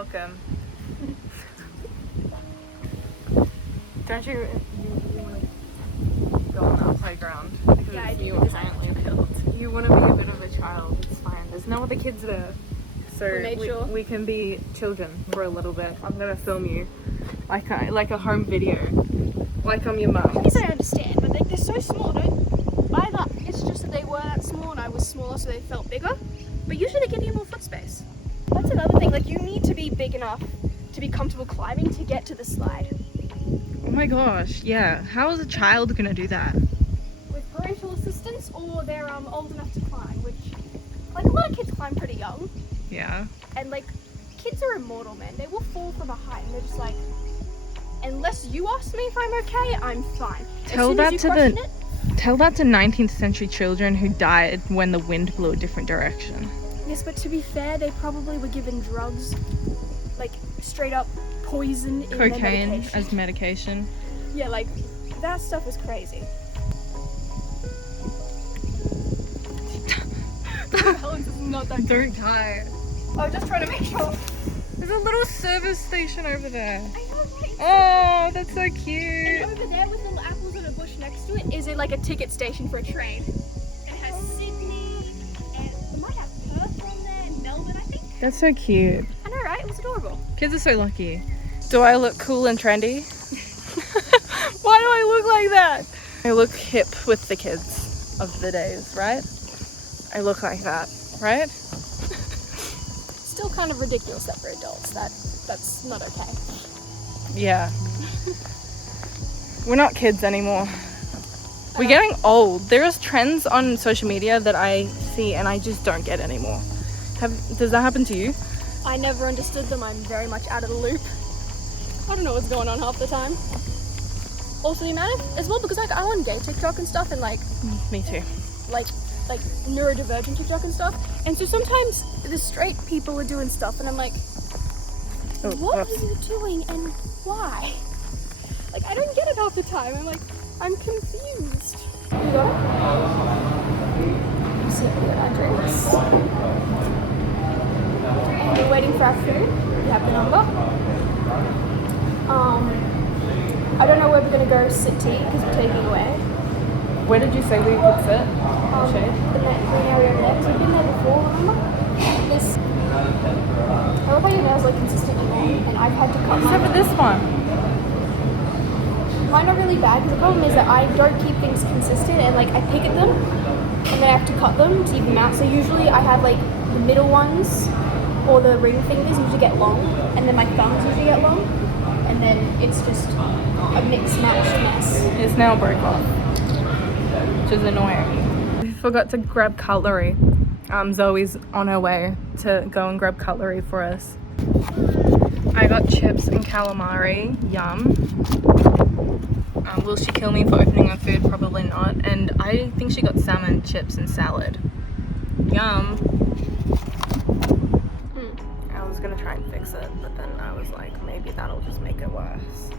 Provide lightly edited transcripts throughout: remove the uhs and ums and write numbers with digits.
welcome. Don't you want to go on that playground? Because Yeah, I it's do, you because I apparently killed. You want to be a bit of a child, it's fine. There's no other kids there. So We made sure. we can be children for a little bit. I'm going to film you like a home video. Like I'm your mum. Yes, I understand, but they're so small. Either it's just that they were that small and I was smaller, so they felt bigger. But usually they give you more foot space. That's another thing. Like, you need to be big enough to be comfortable climbing to get to the slide. Oh my gosh, yeah. How is a child going to do that? With parental assistance, or they're old enough to climb, which, like, a lot of kids climb pretty young. Yeah. And, like, kids are immortal, man. They will fall from a height and they're just like, unless you ask me if I'm okay, I'm fine. Tell that to 19th century children who died when the wind blew a different direction. Yes, but to be fair, they probably were given drugs, like straight up poison in their Cocaine medication. as medication. Yeah, like, that stuff is crazy. Alex is not that good. Don't die. I was just trying to make sure. There's a little service station over there. I know, right? Oh, that's so cute. And over there with the apples and a bush next to it is like a ticket station for a train. It has Sydney, and it might have Perth on there, and Melbourne, I think. That's so cute. I know, right? It was adorable. Kids are so lucky. Do I look cool and trendy? Why do I look like that? I look hip with the kids of the days, right? I look like that, right? Still kind of ridiculous that for adults. That's not okay. Yeah. We're not kids anymore. We're getting old. There's trends on social media that I see and I just don't get anymore. Does that happen to you? I never understood them. I'm very much out of the loop. I don't know what's going on half the time. Also the amount of, as well, because like I'm on gay TikTok and stuff, and like Me too. like neurodivergent TikTok and stuff, and so sometimes the straight people are doing stuff and I'm like, Oh, what whoops. are you doing and why? Like, I don't get it half the time. I'm like, I'm confused. You got it? So we got our drinks. And we're waiting for our food. We have the number. I don't know where we're gonna go sit tea because we're taking away. Where did you say we could sit? Shade? The green area over there, because we've been there before, remember? This. I love how your nails look consistently long, and I've had to cut Except for mine. this one. Mine are really bad because the problem is that I don't keep things consistent, and like I pick at them, and then I have to cut them to even them out. So usually I have like the middle ones, or the ring fingers usually get long, and then my thumbs usually get long, and then it's just a mixed matched mess. It's now broke off, which is annoying. We forgot to grab cutlery. Zoe's on her way to go and grab cutlery for us. I got chips and calamari. Yum. Will she kill me for opening her food? Probably not. And I think she got salmon, chips, and salad. Yum. I was gonna try and fix it, but then I was like, maybe that'll just make it worse.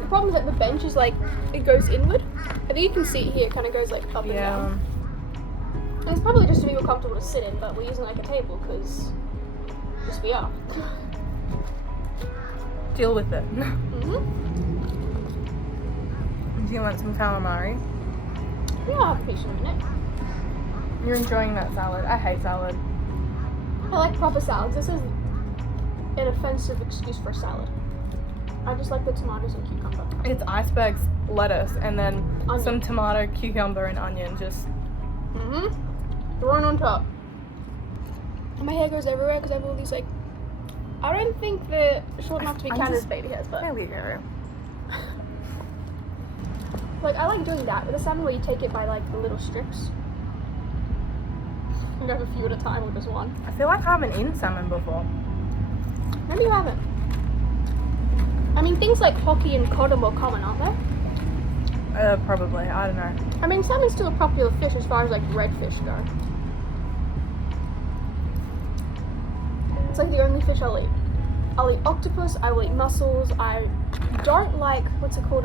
The problem is that the bench is like, it goes inward. I think you can see it here, it kind of goes like up and down. And it's probably just to be more comfortable to sit in, but we're using like a table because just we are. Deal with it. Do you want some calamari? Yeah, I'll have a piece in a minute. You're enjoying that salad. I hate salad. I like proper salads. This is an offensive excuse for a salad. I just like the tomatoes and cucumber. It's icebergs, lettuce, and then Onion. some tomato, cucumber, and onion. Just Thrown on top. And my hair goes everywhere because I have all these like, I don't think they're short enough to be counted as baby hairs, but I'll leave it. like I like doing that with the salmon where you take it by like the little strips. You have a few at a time or just one. I feel like I haven't eaten salmon before. Maybe you haven't. I mean, things like hockey and cod are more common, aren't they? Probably. I don't know. I mean, salmon's still a popular fish as far as like redfish go. It's like the only fish I'll eat. I'll eat octopus, I will eat mussels, I don't like, what's it called,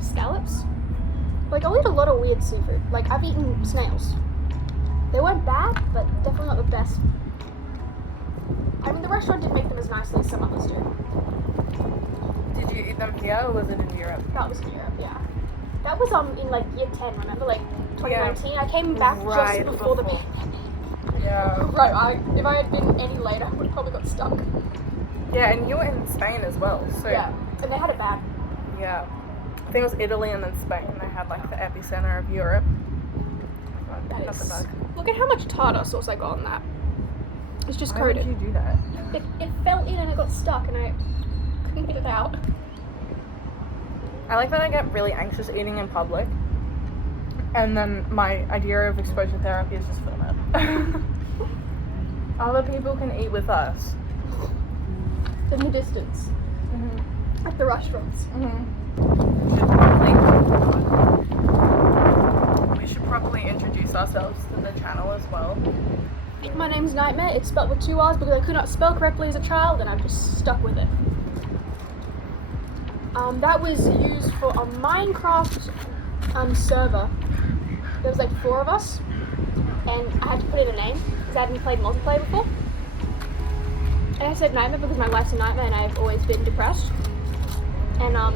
scallops? Like, I'll eat a lot of weird seafood. Like, I've eaten snails. They weren't bad, but definitely not the best. I mean, the restaurant didn't make them as nicely as some others do. Did you eat them here or was it in Europe? That was in Europe, yeah. That was in like year 10, remember? Like 2019. Yeah. I came back Right just before the pandemic. Yeah. Right, if I had been any later, I would have probably got stuck. Yeah, and you were in Spain as well, so... Yeah, and they had it bad. Yeah. I think it was Italy and then Spain. They had like the epicenter of Europe. That Not is... the bug. Look at how much tartar sauce I got on that. It's just Why coated. did you do that? It fell in and it got stuck and I couldn't get it out. I like that I get really anxious eating in public. And then my idea of exposure therapy is just film it. Other people can eat with us. In the distance. Mm-hmm. At the restaurants. We should probably introduce ourselves to the channel as well. My name's Nightmarre. It's spelled with 2 R's because I could not spell correctly as a child and I'm just stuck with it. That was used for a Minecraft server. There was like 4 of us and I had to put in a name because I hadn't played multiplayer before. And I said Nightmare because my life's a nightmare and I've always been depressed. And I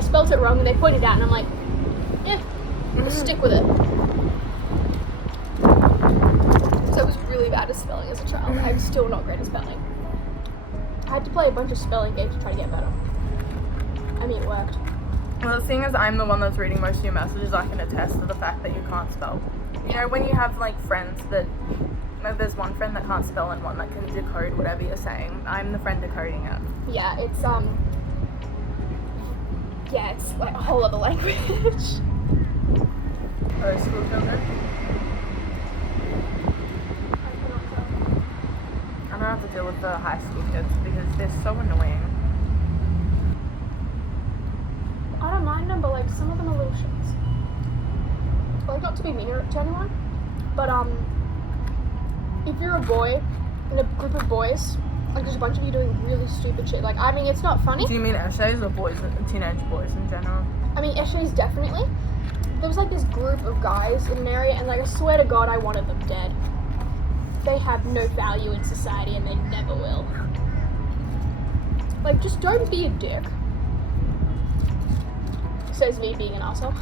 spelled it wrong and they pointed out and I'm like, yeah, I'll stick with it. So I was really bad at spelling as a child. I'm still not great at spelling. I had to play a bunch of spelling games to try to get better. I mean, it worked. Well, the thing is, I'm the one that's reading most of your messages. I can attest to the fact that you can't spell. You know, when you have like friends that, there's one friend that can't spell and one that can decode whatever you're saying. I'm the friend decoding it. Yeah, it's like a whole other language. Or school children. I don't have to deal with the high school kids because they're so annoying. I don't mind them, but like some of them are little shits. Like not to be mean to anyone, but if you're a boy in a group of boys, like there's a bunch of you doing really stupid shit. Like I mean, it's not funny. Do you mean essays or boys, teenage boys in general? I mean, essays definitely. There was like this group of guys in an area, and like I swear to God, I wanted them dead. They have no value in society, and they never will. Like, just don't be a dick. Says me being an asshole.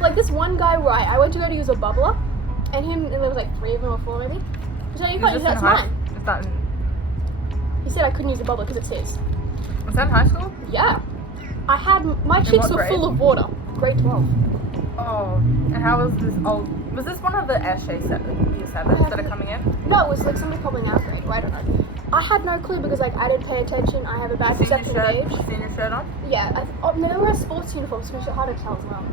Like this one guy, right? I went to go to use a bubbler, and there was like 3 of them or 4 maybe. So you can't use that's mine. Is that in, He said I couldn't use a bubbler because it's his. was that in high school? Yeah. I had my cheeks were full of water. Grade 12. Oh, and how was this? Oh, was this one of the essay year 7s that are coming in? No, it was like somebody probably in our grade. I don't know. I had no clue because like I didn't pay attention. I have a bad perception of age. Seen your shirt on? Yeah. No, they wear sports uniforms, so it's hard to tell as well.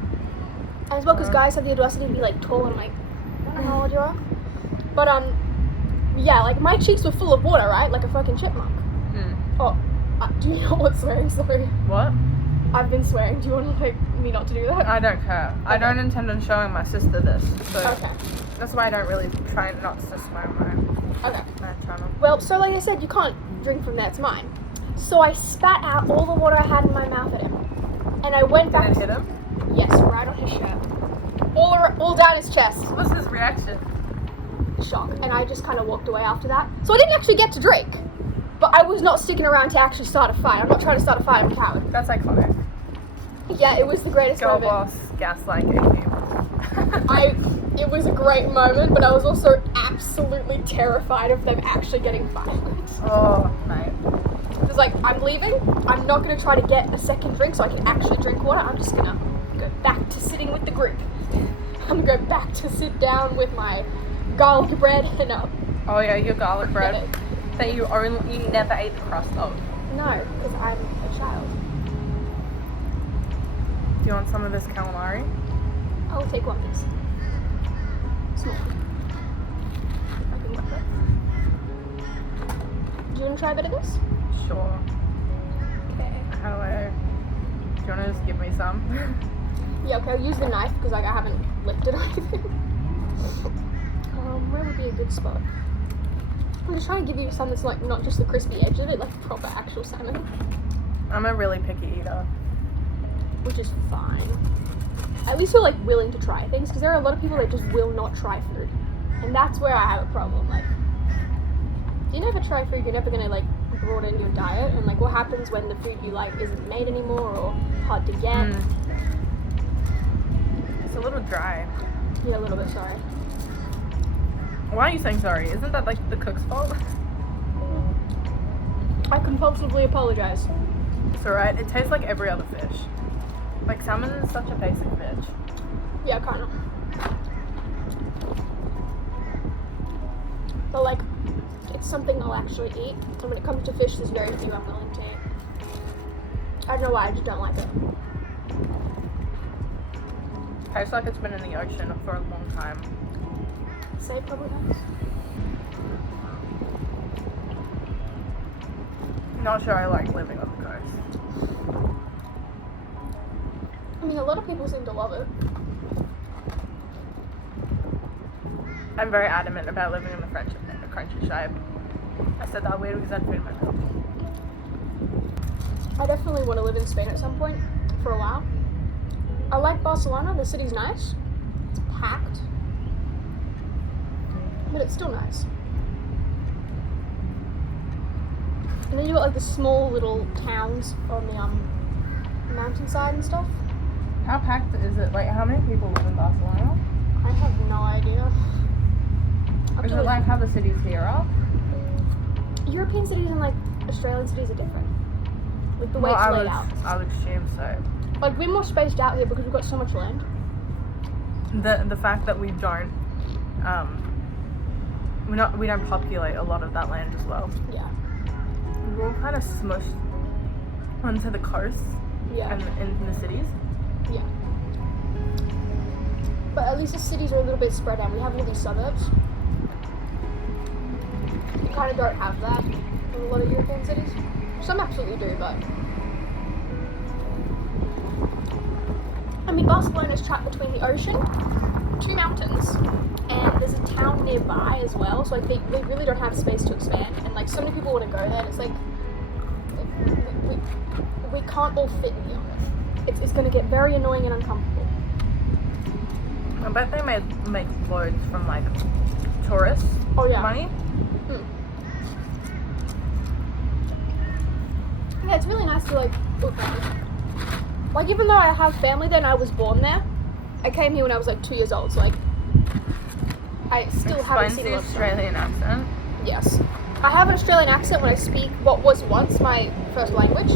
And as well, because guys have the audacity to be like tall, and I'm like, I don't know how old you are. But yeah, like my cheeks were full of water, right? Like a fucking chipmunk. Oh, do you know what swearing? Sorry. What? I've been swearing. Do you want like me not to do that? I don't care. Okay. I don't intend on showing my sister this. So okay. That's why I don't really try not to swear on my channel. Well, so like I said, you can't drink from there. It's mine. So I spat out all the water I had in my mouth at him, and I went back. Did it hit him? Yes, right on his shirt. All down his chest. What was his reaction? Shock. And I just kind of walked away after that. So I didn't actually get to drink. But I was not sticking around to actually start a fight. I'm not trying to start a fight. I'm a coward. That's iconic. Yeah, it was the greatest Girl moment. boss, gaslighting you. It was a great moment, but I was also absolutely terrified of them actually getting violent. Oh, mate. It was like, I'm leaving. I'm not going to try to get a second drink so I can actually drink water. I'm just going to go back to sitting with the group. I'm going to go back to sit down with my garlic bread and oh yeah, your garlic bread. That you never ate the crust of. No, because I'm a child. Do you want some of this calamari? I'll take one piece. Small. I can work with. Do you want to try a bit of this? Sure. Okay. Hello. Do you want to just give me some? Yeah, okay, I'll use the knife because like I haven't licked it or anything. Where would be a good spot? I'm just trying to give you some that's like not just the crispy edge of it, like proper actual salmon. I'm a really picky eater. Which is fine. At least you're like willing to try things, because there are a lot of people that just will not try food. And that's where I have a problem. Like, never try food you're never gonna like broaden your diet, and like what happens when the food you like isn't made anymore or hard to get. It's a little dry. Yeah, a little bit, sorry. Why are you saying sorry? Isn't that like the cook's fault? I compulsively apologize. It's alright. It tastes like every other fish. Like salmon is such a basic fish. Yeah, kind of. But like, it's something I'll actually eat. And when it comes to fish, there's very few I'm willing to eat. I don't know why, I just don't like it. Tastes like it's been in the ocean for a long time. Say probably does. Not sure I like living on the coast. I mean, a lot of people seem to love it. I'm very adamant about living in the countryside. I said that weird because I had food in my mouth. I definitely want to live in Spain at some point, for a while. I like Barcelona, the city's nice. It's packed. But it's still nice. And then you got like the small little towns on the mountainside and stuff. How packed is it? Like, how many people live in Barcelona? I have no idea. Is it like how the cities here are? European cities and like Australian cities are different. Like the way it's laid out. I would assume so. Like we're more spaced out here because we've got so much land. The fact that we don't we don't populate a lot of that land as well. Yeah. We're all kind of smushed onto the coast. Yeah. And in the cities. Yeah. But at least the cities are a little bit spread out. We have all these suburbs. We kind of don't have that in a lot of European cities. Some absolutely do, but I mean, Barcelona is trapped between the ocean, 2 mountains, and there's a town nearby as well. So like they really don't have space to expand, and like so many people want to go there. And it's like we can't all fit in here. It's going to get very annoying and uncomfortable. I bet they make loads from like tourists. Oh yeah. Money. Yeah, it's really nice to like even though I have family there and I was born there, I came here when I was like 2 years old, so like I still haven't seen a lot of stuff. Australian accent. Yes. I have an Australian accent when I speak what was once my first language.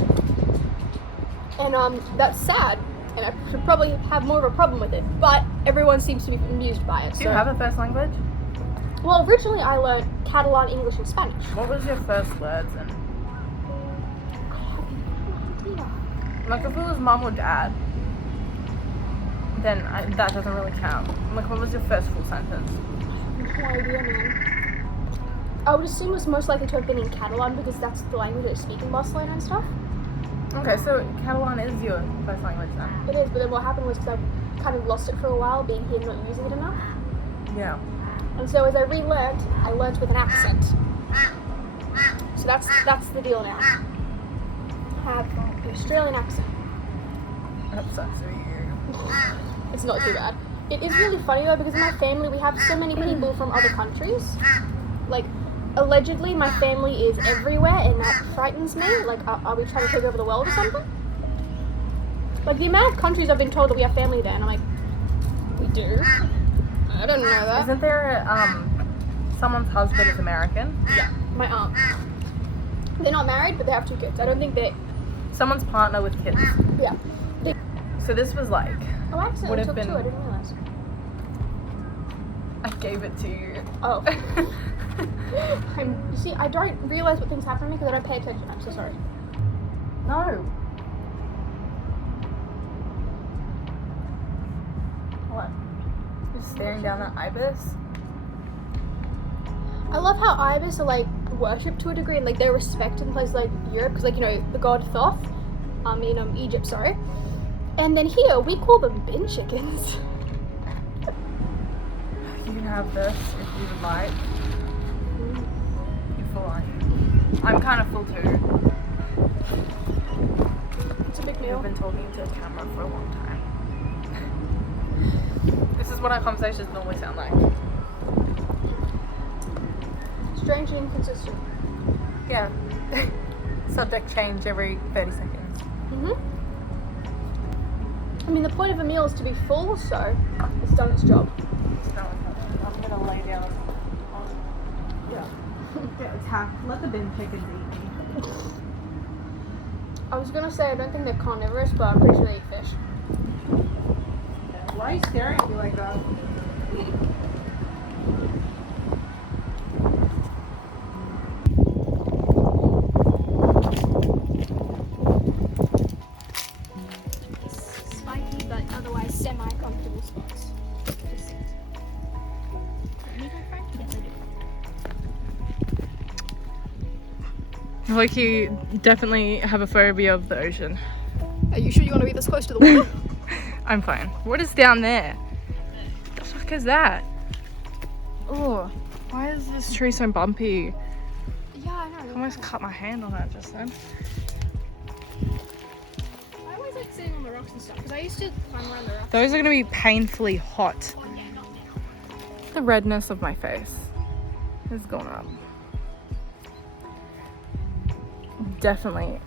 And that's sad, and I should probably have more of a problem with it, but everyone seems to be amused by it. Do you have a first language? Well, originally I learned Catalan, English, and Spanish. What was your first words and like if it was mum or dad, then that doesn't really count. Like what was your first full sentence? No idea, man. I would assume it's most likely to have been in Catalan because that's the language they speak in Barcelona and stuff. Okay, so Catalan is your first language then? It is, but then what happened was because I kind of lost it for a while, being here not using it enough. Yeah. And so as I relearned, I learned with an accent. So that's the deal now. I have an Australian accent. That sucks for you. It's not too bad. It is really funny though because in my family we have so many people from other countries. Like, allegedly my family is everywhere and that frightens me. Like, are we trying to take over the world or something? Like, the amount of countries I've been told that we have family there, and I'm like, we do? I don't know that. Isn't there someone's husband is American? Yeah, my aunt. They're not married, but they have 2 kids. I don't think they... Someone's partner with kids. Yeah. So this was like... Oh, I accidentally took 2, I didn't realize. I gave it to you. Oh. You see, I don't realize what things happen to me because I don't pay attention. I'm so sorry. No. What? You're staring down the ibis? I love how ibis are like worshipped to a degree and like they're respected in places like Europe because like, you know, the god Thoth, Egypt, sorry. And then here we call them bin chickens. You can have this if you would like. You're full, aren't you? I'm kind of full too. It's a big meal. We've been talking to a camera for a long time. This is what our conversations normally sound like. It's strangely inconsistent. Yeah. Subject change every 30 seconds. I mean, the point of a meal is to be full, so it's done its job. I'm gonna lay down. Yeah. Get attacked. Let the bin chickens eat me. I was gonna say I don't think they're carnivorous, but I'm pretty sure they eat fish. Why are you staring at me like that? Spiky, but otherwise semi-comfortable spots. Like you definitely have a phobia of the ocean. Are you sure you want to be this close to the water? I'm fine. What is down there? The fuck is that? Oh, why is this tree so bumpy? Yeah, I know. I almost cut my hand on that just then. I always like sitting on the rocks and stuff because I used to climb around the rocks. Those are gonna be painfully hot. Oh, yeah, not now. The redness of my face has gone up. Definitely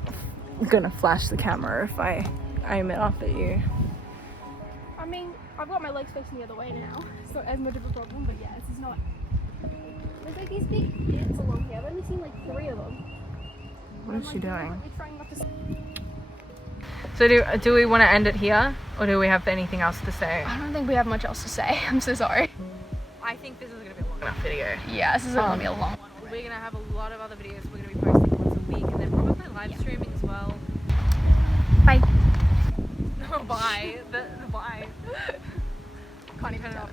gonna flash the camera if I aim it up at you. I mean, I've got my legs facing the other way now. It's not as much of a problem, but yeah, this is not. There's like these big ants along here. I've only seen like 3 of them. What is she doing? We're trying not to. So do we want to end it here, or do we have anything else to say? I don't think we have much else to say. I'm so sorry. I think this is gonna be a long enough video. Yeah, this is gonna be a long one. We're gonna have a lot of other videos we're gonna be posting once a week, and then probably live streaming as well. Bye. Bye. Bye. Can't even tell.